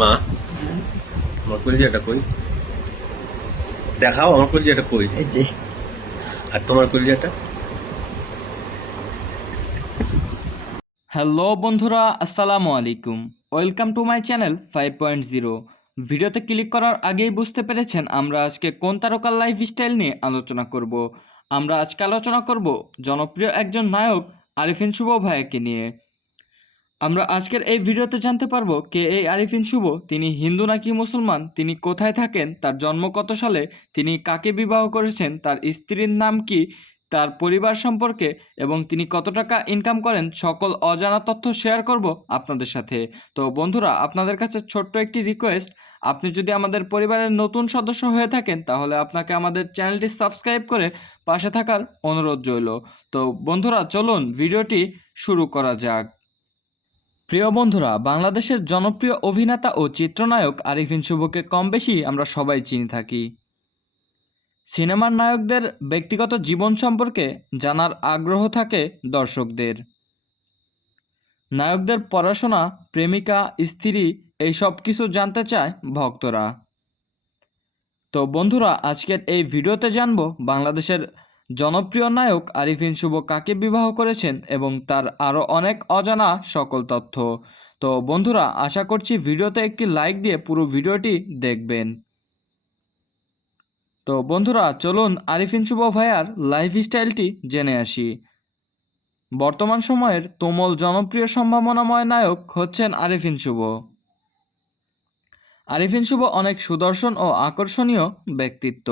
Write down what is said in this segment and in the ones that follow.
মা, আমার কলিজাটা কই? দেখাও আমার কলিজাটা কই। এই যে আর তোমার কলিজাটা? হ্যালো বন্ধুরা, আসসালামু আলাইকুম। Welcome to my channel 5.0। ভিডিওতে ক্লিক করার আগেই বুঝতে পেরেছেন আমরা আজকে কোন তারকার লাইফস্টাইল নিয়ে আলোচনা করব। আমরা আজকে আলোচনা করব জনপ্রিয় একজন নায়ক আরিফিন শুভ ভাইয়াকে নিয়ে। আমরা আজকের এই ভিডিওতে জানতে পারবো কে এই আরিফিন শুভ, তিনি হিন্দু নাকি মুসলমান, তিনি কোথায় থাকেন, তার জন্ম কত সালে, তিনি কাকে বিবাহ করেছেন, তার স্ত্রীর নাম কি, তার পরিবার সম্পর্কে এবং তিনি কত টাকা ইনকাম করেন, সকল অজানা তথ্য শেয়ার করব আপনাদের সাথে। তো বন্ধুরা, আপনাদের কাছে ছোট্ট একটি রিকোয়েস্ট, আপনি যদি আমাদের পরিবারের নতুন সদস্য হয়ে থাকেন তাহলে আপনাকে আমাদের চ্যানেলটি সাবস্ক্রাইব করে পাশে থাকার অনুরোধ রইল। তো বন্ধুরা, চলুন ভিডিওটি শুরু করা যাক। প্রিয় বন্ধুরা, বাংলাদেশের জনপ্রিয় অভিনেতা ও চিত্রনায়ক আরিফিন শুভকে কম বেশি আমরা সবাই চিনে থাকি। সিনেমার নায়কদের ব্যক্তিগত জীবন সম্পর্কে জানার আগ্রহ থাকে দর্শকদের। নায়কদের পড়াশোনা, প্রেমিকা, স্ত্রী এই সব কিছু জানতে চায় ভক্তরা। তো বন্ধুরা, আজকের এই ভিডিওতে জানবো বাংলাদেশের জনপ্রিয় নায়ক আরিফিন শুভ কাকে বিবাহ করেছেন এবং তার আরও অনেক অজানা সকল তথ্য। তো বন্ধুরা, আশা করছি ভিডিওতে একটি লাইক দিয়ে পুরো ভিডিওটি দেখবেন। তো বন্ধুরা, চলুন আরিফিন শুভ ভাইয়ার লাইফস্টাইলটি জেনে আসি। বর্তমান সময়ের তুমুল জনপ্রিয় সম্ভাবনাময় নায়ক হচ্ছেন আরিফিন শুভ। আরিফিন শুভ অনেক সুদর্শন ও আকর্ষণীয় ব্যক্তিত্ব।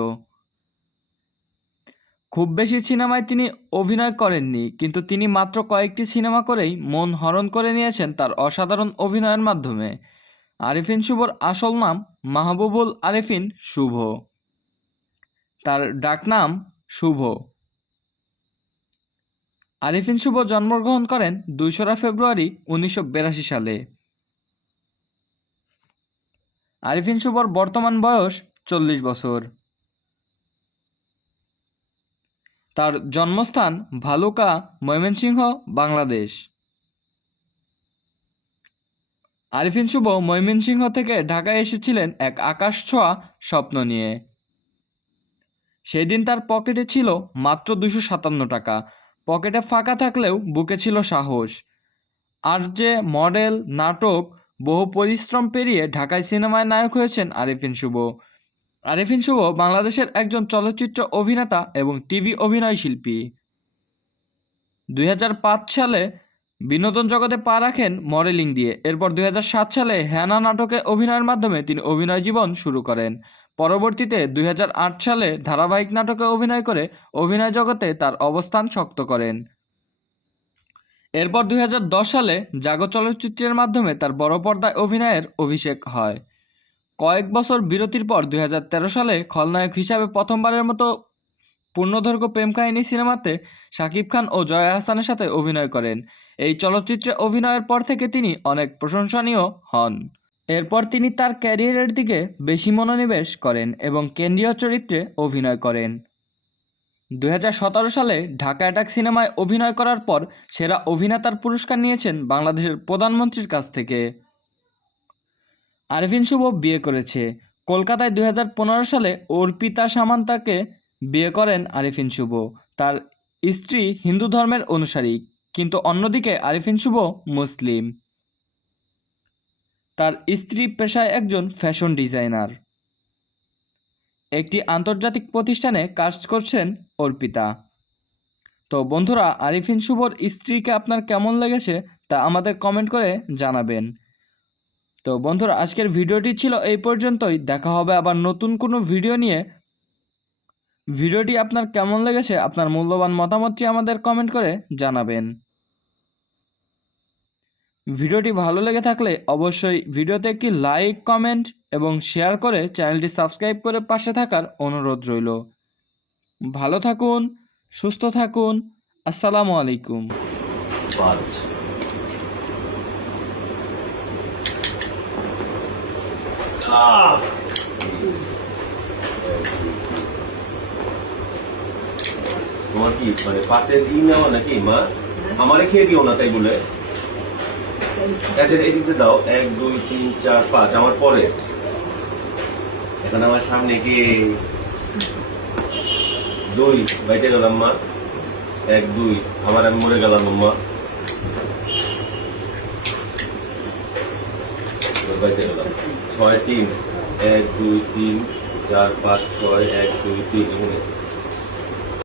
খুব বেশি সিনেমায় তিনি অভিনয় করেননি, কিন্তু তিনি মাত্র কয়েকটি সিনেমা করেই মন হরণ করে নিয়েছেন তার অসাধারণ অভিনয়ের মাধ্যমে। আরিফিন শুভর আসল নাম মাহবুবুল আরিফিন শুভ। তার ডাকনাম শুভ। আরিফিন শুভ জন্মগ্রহণ করেন 2 ফেব্রুয়ারি 1982 সালে। আরিফিন শুভর বর্তমান বয়স 40 বছর। তার জন্মস্থান ভালুকা, ময়মনসিংহ, বাংলাদেশ। আরিফিন শুভ ময়মনসিংহ থেকে ঢাকায় এসেছিলেন এক আকাশ ছোঁয়া স্বপ্ন নিয়ে। সেই দিন তার পকেটে ছিল মাত্র 257 টাকা। পকেটে ফাঁকা থাকলেও বুকে ছিল সাহস। আর যে মডেল, নাটক, বহু পরিশ্রম পেরিয়ে ঢাকায় সিনেমায় নায়ক হয়েছেন আরিফিন শুভ। আরিফিন শুভ বাংলাদেশের একজন চলচ্চিত্র অভিনেতা এবং টিভি অভিনয় শিল্পী। 2005 সালে বিনোদন জগতে পা রাখেন মডেলিং দিয়ে। এরপর 2007 সালে হ্যানা নাটকে অভিনয়ের মাধ্যমে তিনি অভিনয় জীবন শুরু করেন। পরবর্তীতে 2008 সালে ধারাবাহিক নাটকে অভিনয় করে অভিনয় জগতে তার অবস্থান শক্ত করেন। এরপর 2010 সালে জাগো চলচ্চিত্রের মাধ্যমে তার বড় পর্দায় অভিনয়ের অভিষেক হয়। কয়েক বছর বিরতির পর 2013 সালে খলনায়ক হিসাবে প্রথমবারের মতো পূর্ণদৈর্ঘ্য প্রেম কাহিনী সিনেমাতে শাকিব খান ও জয়া আহসানের সাথে অভিনয় করেন। এই চলচ্চিত্রে অভিনয়ের পর থেকে তিনি অনেক প্রশংসনীয় হন। এরপর তিনি তার ক্যারিয়ারের দিকে বেশি মনোনিবেশ করেন এবং কেন্দ্রীয় চরিত্রে অভিনয় করেন। 2017 সালে ঢাকা অ্যাটাক সিনেমায় অভিনয় করার পর সেরা অভিনেতার পুরস্কার নিয়েছেন বাংলাদেশের প্রধানমন্ত্রীর কাছ থেকে। আরিফিন শুভ বিয়ে করেছে। কলকাতায় 2015 সালে অর্পিতা সামান্তাকে বিয়ে করেন আরিফিন শুভ। তার স্ত্রী হিন্দু ধর্মের অনুসারী, কিন্তু অন্যদিকে আরিফিন শুভ মুসলিম। তার স্ত্রী পেশায় একজন ফ্যাশন ডিজাইনার। একটি আন্তর্জাতিক প্রতিষ্ঠানে কাজ করছেন অর্পিতা। তো বন্ধুরা, আরিফিন শুভর স্ত্রীকে আপনার কেমন লেগেছে তা আমাদের কমেন্ট করে জানাবেন। তো বন্ধুরা, আজকের ভিডিওটি ছিল এই পর্যন্তই। দেখা হবে আবার নতুন কোনো ভিডিও নিয়ে। ভিডিওটি আপনার কেমন লেগেছে আপনার মূল্যবান মতামতটি আমাদের কমেন্ট করে জানাবেন। ভিডিওটি ভালো লেগে থাকলে অবশ্যই ভিডিওতে একটি লাইক, কমেন্ট এবং শেয়ার করে চ্যানেলটি সাবস্ক্রাইব করে পাশে থাকার অনুরোধ রইল। ভালো থাকুন, সুস্থ থাকুন। আসসালামু আলাইকুম। তোমার কি মানে পাঁচের নেওয়া নাকি মা? আমারে খেয়ে দিও না তাই বলে। এদের এদিকে দাও 1 2 3 4 5 আমার পরে এখন আমার সামনে কি 2 বাইতে গেলাম মা 1 2 আমার আমি মরে গেলাম মা বাইতে গেলাম 6 3 1 2 3 4 5 6 1 2 3